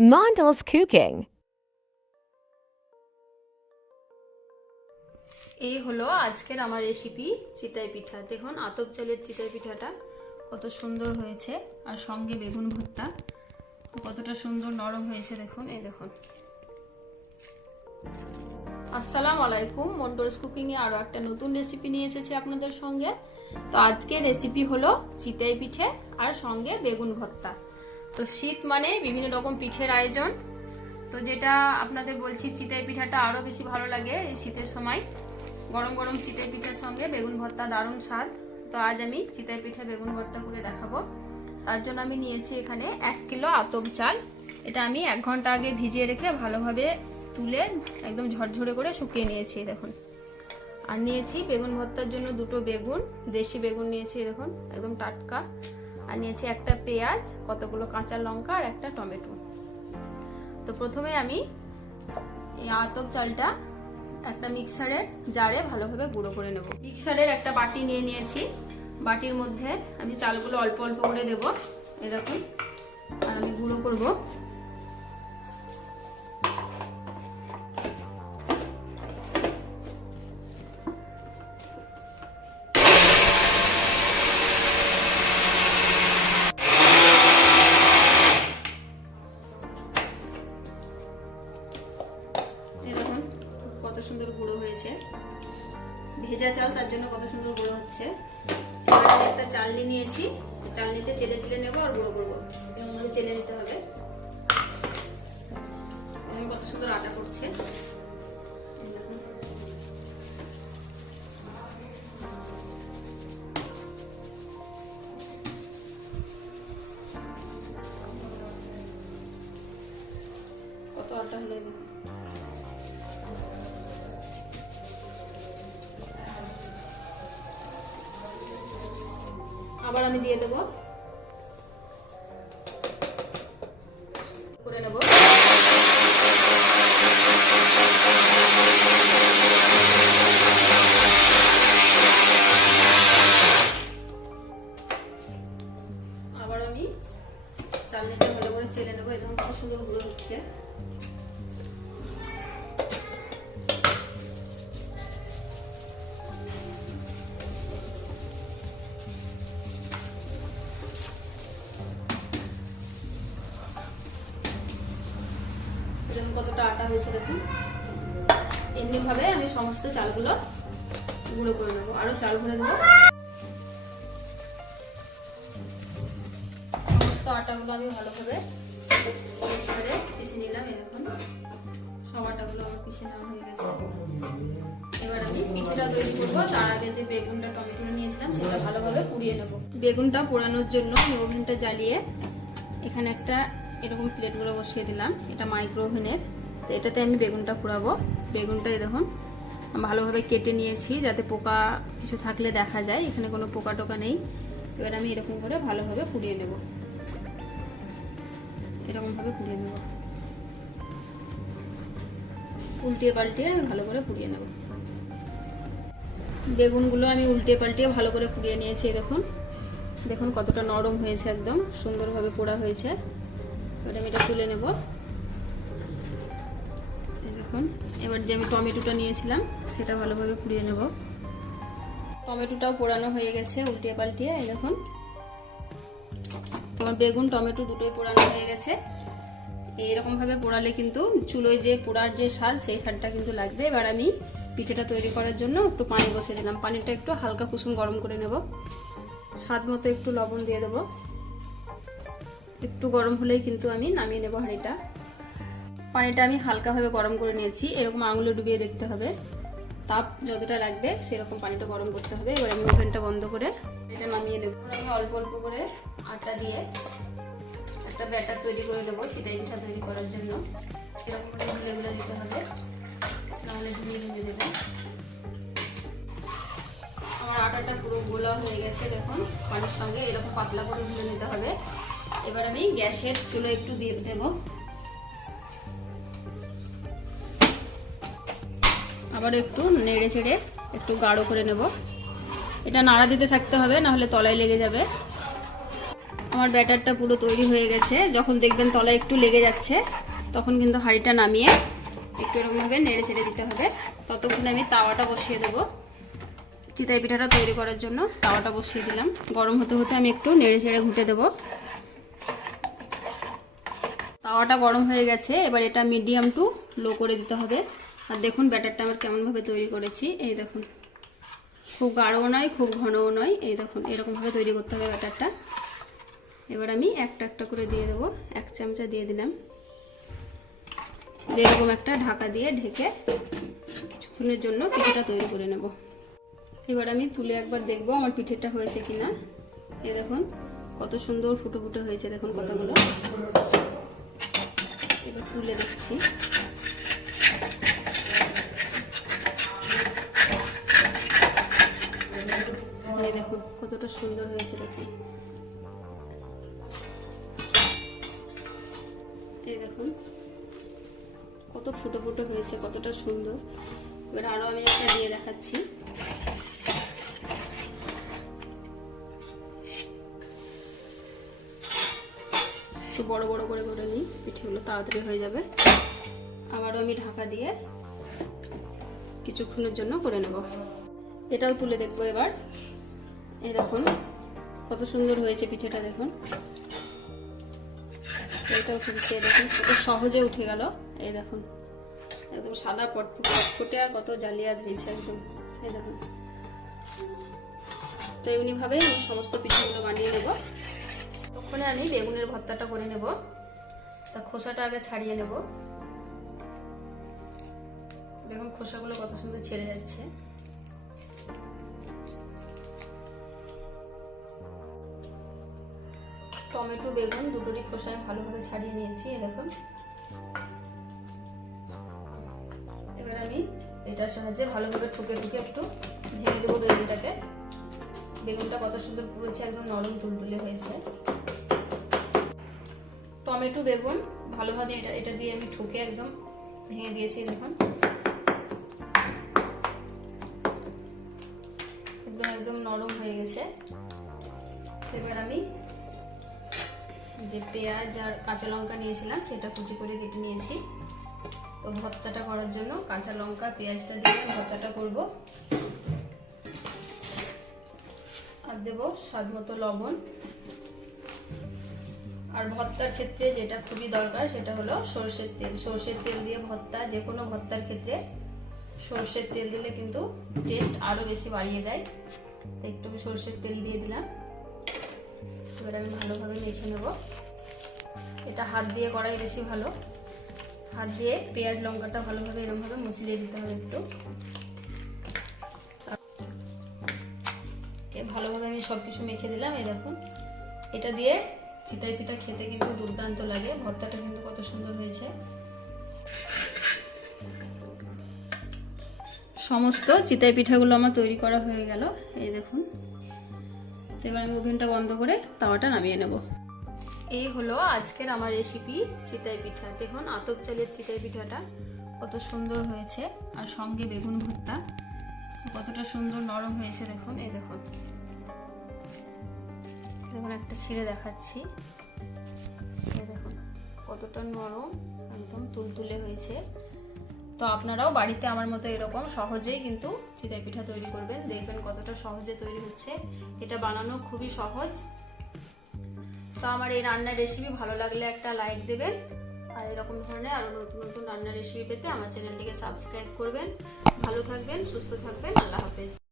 Mondel's Cooking. এই হলো আজকের আমার রেসিপি চিতাই পিঠা। দেখুন, আতপ চালের চিতাই পিঠাটা কত সুন্দর হয়েছে, আর সঙ্গে বেগুন ভর্তা। কতটা সুন্দর নরম হয়েছে, দেখুন, এই দেখুন। আসসালামু আলাইকুম, মন্ডলস কুকিংয়ে আরও একটা নতুন রেসিপি নিয়ে এসেছি আপনাদের সঙ্গে। তো আজকের রেসিপি হলো চিতাই পিঠে আর সঙ্গে বেগুন ভর্তা। তো শীত মানে বিভিন্ন রকম পিঠের আয়োজন। তো যেটা আপনাদের বলছি চিতাই পিঠাটা আরও বেশি ভালো লাগে এই শীতের সময়। গরম গরম চিতাই পিঠের সঙ্গে বেগুন ভর্তা দারুণ স্বাদ। তো আজ আমি চিতাই পিঠে বেগুন ভর্তা করে দেখাবো। তার জন্য আমি নিয়েছি এখানে এক কিলো আতপ চাল। এটা আমি এক ঘণ্টা আগে ভিজিয়ে রেখে ভালোভাবে তুলে একদম ঝরঝরে করে শুকিয়ে নিয়েছি দেখুন। আর নিয়েছি বেগুন ভর্তার জন্য দুটো বেগুন, দেশি বেগুন নিয়েছি দেখুন, একদম টাটকা। আর নিয়েছি একটা পেঁয়াজ, কতগুলো কাঁচা লঙ্কা আর একটা টমেটো। তো প্রথমে আমি এই আতপ চালটা একটা মিক্সারের জারে ভালোভাবে গুঁড়ো করে নেব। মিক্সারের একটা বাটি নিয়ে নিয়েছি। বাটির মধ্যে আমি চালগুলো অল্প অল্প করে দেবো। এরকম আর আমি গুঁড়ো করব। ভেজা চাল, তার জন্য কত সুন্দর গুঁড়ো হচ্ছে। এবার একটা চালনি নিয়েছি। চালনিতে চেলে চেলে নেব আর গুঁড়ো করব। এরকমভাবে চেলে নিতে হবে। কত সুন্দর আটা করছে। কত আটা হলো আবার আমি দিয়ে দেবো। হয়েছে দেখুন। এমনিভাবে আমি সমস্ত চালগুলো গুঁড়ো করে নেব আরও চাল ভরে নেব। সমস্ত আটাগুলো আমি ভালোভাবে মিক্সারে পিষে নিলাম দেখুন। সব আটাগুলো আমার পিষে নেওয়া হয়ে গেছে। এবার আমি পিঠেটা তৈরি করব, তার আগে যে বেগুনটা টমেটো নিয়েছিলাম, সেটা ভালোভাবে পুড়িয়ে নেব। বেগুনটা পোড়ানোর জন্য আমি ওভেনটা জ্বালিয়ে এখানে একটা এরকম প্লেটগুলো বসিয়ে দিলাম, এটা মাইক্রো ওভেনের এটাতে আমি বেগুনটা পোড়াবো বেগুনটা এই দেখুন ভালোভাবে কেটে নিয়েছি যাতে পোকা কিছু থাকলে দেখা যায়। এখানে কোনো পোকা টোকা নেই। এবার আমি এরকম করে ভালোভাবে পুড়িয়ে নেব। এরকমভাবে পুড়িয়ে নেব। উল্টিয়ে পাল্টিয়ে আমি ভালো করে পুড়িয়ে নেব। বেগুনগুলো আমি উল্টে পাল্টিয়ে ভালো করে পুড়িয়ে নিয়েছি দেখুন। দেখুন কতটা নরম হয়েছে একদম, সুন্দরভাবে পোড়া হয়েছে। এবার আমি এটা তুলে নেব। এই দেখুন এবার যে আমি টমেটোটা নিয়েছিলাম, সেটা ভালোভাবে পুড়িয়ে নেব। টমেটোটাও পোড়ানো হয়ে গেছে, উল্টিয়ে পাল্টিয়ে, এই দেখুন। তোমার বেগুন, টমেটো দুটোই পোড়ানো হয়ে গেছে। এইরকমভাবে পোড়ালে কিন্তু চুলোয় যে পোড়ার যে স্বাদ, সেই স্বাদটা কিন্তু লাগবে। এবার আমি পিঠেটা তৈরি করার জন্য একটু পানি বসিয়ে দিলাম। পানিটা একটু হালকা কুসুম গরম করে নেব। স্বাদ মতো একটু লবণ দিয়ে দেবো। একটু গরম হলেই কিন্তু আমি নামিয়ে নেব হাঁড়িটা। পানিটা আমি হালকাভাবে গরম করে নিয়েছি। এরকম আঙুলে ডুবিয়ে দেখতে হবে। তাপ যতটা লাগবে, সেরকম পানিটা গরম করতে হবে। এবার আমি ওভেনটা বন্ধ করে এটা নামিয়ে নেব। আমি অল্প অল্প করে আটা দিয়ে একটা ব্যাটার তৈরি করে নেব চিতাই পিঠা তৈরি করার জন্য। এরকম করে গুলে গুলে দিতে হবে। নাহলে ঝুমিয়ে ঝুমিয়ে দেবে আমার আটাটা পুরো গোলা হয়ে গেছে, দেখুন। পানির সঙ্গে এরকম পাতলা করে গুলে নিতে হবে। এবার আমি গ্যাসের চুলো একটু দিয়ে দেবো। আবার একটু নেড়ে চেড়ে একটু গাঢ় করে নেব। এটা নাড়া দিতে থাকতে হবে না হলে তলায় লেগে যাবে। আমার ব্যাটারটা পুরো তৈরি হয়ে গেছে। যখন দেখবেন তলায় একটু লেগে যাচ্ছে, তখন কিন্তু হাঁড়িটা নামিয়ে একটু এরকমভাবে নেড়ে ছেড়ে দিতে হবে। ততক্ষণে আমি তাওয়াটা বসিয়ে দেবো। চিতাই পিঠাটা তৈরি করার জন্য তাওয়াটা বসিয়ে দিলাম। গরম হতে হতে আমি একটু নেড়ে ছেড়ে ঘুটে দেবো। তাওয়াটা গরম হয়ে গেছে, এবার এটা মিডিয়াম টু লো করে দিতে হবে। আর দেখুন ব্যাটারটা আমার কেমনভাবে তৈরি করেছি। এই দেখুন। খুব গাঢ়ও নয়, খুব ঘনও নয়। এই দেখুন, এরকমভাবে তৈরি করতে হবে ব্যাটারটা। এবার আমি একটা একটা করে দিয়ে দেবো। এক চামচা দিয়ে দিলাম। এরকম একটা ঢাকা দিয়ে ঢেকে কিছুক্ষণের জন্য পিঠেটা তৈরি করে নেব। এবার আমি তুলে একবার দেখব আমার পিঠেটা হয়েছে কি না এই দেখুন, কত সুন্দর ফুটো ফুটো হয়েছে, দেখুন কতগুলো। এবার তুলে দিচ্ছি। এই দেখুন কতটা সুন্দর হয়েছে দেখুন এই দেখুন কত ফুটো ফুটো হয়েছে, কতটা সুন্দর। এবার আরও আমি একটা দিয়ে দেখাচ্ছি। একটু বড় বড় করে করে নিই, পিঠেগুলো তাড়াতাড়ি হয়ে যাবে। আবারও আমি ঢাকা দিয়ে কিছুক্ষণের জন্য করে নেব। এটাও তুলে দেখব এবার। এই দেখুন, কত সুন্দর হয়েছে পিঠেটা দেখুন। এটাও দেখুন কত সহজে উঠে গেল। এই দেখুন, একদম সাদা পটফুটে পটফুটে আর কত জালিয়াত হয়েছে একদম। এই দেখুন। তো এমনিভাবে আমি সমস্ত পিঠেগুলো বানিয়ে নেব। তখনই আমি বেগুনের ভর্তাটা করে নেব। তা খোসাটা আগে ছাড়িয়ে নেব। দেখুন খোসাগুলো কত সুন্দর ছেড়ে যাচ্ছে। টমেটো, বেগুন দুটোরই খোসা আমি ভালোভাবে ছাড়িয়ে নিয়েছি দেখুন। এবার আমি এটার সাহায্যে ভালোভাবে ঠুকে ঠুকে একটু ভেঙে দেবো বেগুনটাকে। বেগুনটা কত সুন্দর পুড়েছে, একদম নরম তুলতুলে হয়েছে। টমেটো, বেগুন ভালোভাবে এটা এটা দিয়ে আমি ঠুকে একদম ভেঙে দিয়েছি, দেখুন। একদম একদম নরম হয়ে গেছে। এবার আমি যে পেঁয়াজ আর কাঁচা লঙ্কা নিয়েছিলাম, সেটা কুচি করে কেটে নিয়েছি। তো ভর্তাটা করার জন্য কাঁচা লঙ্কা, পেঁয়াজটা দিয়ে ভর্তাটা করব। আর দেবো স্বাদ মতো লবণ। আর ভর্তার ক্ষেত্রে যেটা খুবই দরকার, সেটা হলো সর্ষের তেল। সর্ষের তেল দিয়ে ভর্তা, যে কোনো ভর্তার ক্ষেত্রে সর্ষের তেল দিলে কিন্তু টেস্ট আরও বেশি বাড়িয়ে দেয়। তো একটু সর্ষের তেল দিয়ে দিলাম। এবার আমি ভালোভাবে মেখে নেব। এটা হাত দিয়ে করাই বেশি ভালো। হাত দিয়ে পেঁয়াজ, লঙ্কাটা ভালোভাবে এরকমভাবে মুচড়িয়ে দিতে হবে একটু। ভালোভাবে আমি সব কিছু মেখে দিলাম, এই দেখুন। এটা দিয়ে চিতাই পিঠা খেতে কিন্তু দুর্দান্ত লাগে, ভর্তাটা কিন্তু কত সুন্দর হয়েছে। সমস্ত চিতাই পিঠাগুলো আমার তৈরি করা হয়ে গেল, এই দেখুন। এবার আমি ওভেনটা বন্ধ করে তাওয়াটা নামিয়ে নেব। এই হলো আজকের আমার রেসিপি চিতাই পিঠা। দেখুন, আতপ চালের চিতাই পিঠাটা কত সুন্দর হয়েছে, আর সঙ্গে বেগুন ভর্তা। কতটা সুন্দর নরম হয়েছে, দেখুন, এই দেখুন। দেখুন, একটা ছিঁড়ে দেখাচ্ছি। দেখুন, কতটা নরম, একদম তুলতুলে হয়েছে। তো আপনারাও বাড়িতে আমার মতো এরকম সহজেই কিন্তু চিতাই পিঠা তৈরি করবেন। দেখবেন কতটা সহজে তৈরি হচ্ছে। এটা বানানো খুবই সহজ। তো আমার এই রান্নার রেসিপি ভালো লাগলে একটা লাইক দেবেন। আর এরকম ধরনের আরও নতুন নতুন রান্নার রেসিপি পেতে আমার চ্যানেলটিকে সাবস্ক্রাইব করবেন। ভালো থাকবেন, সুস্থ থাকবেন। আল্লাহ হাফেজ।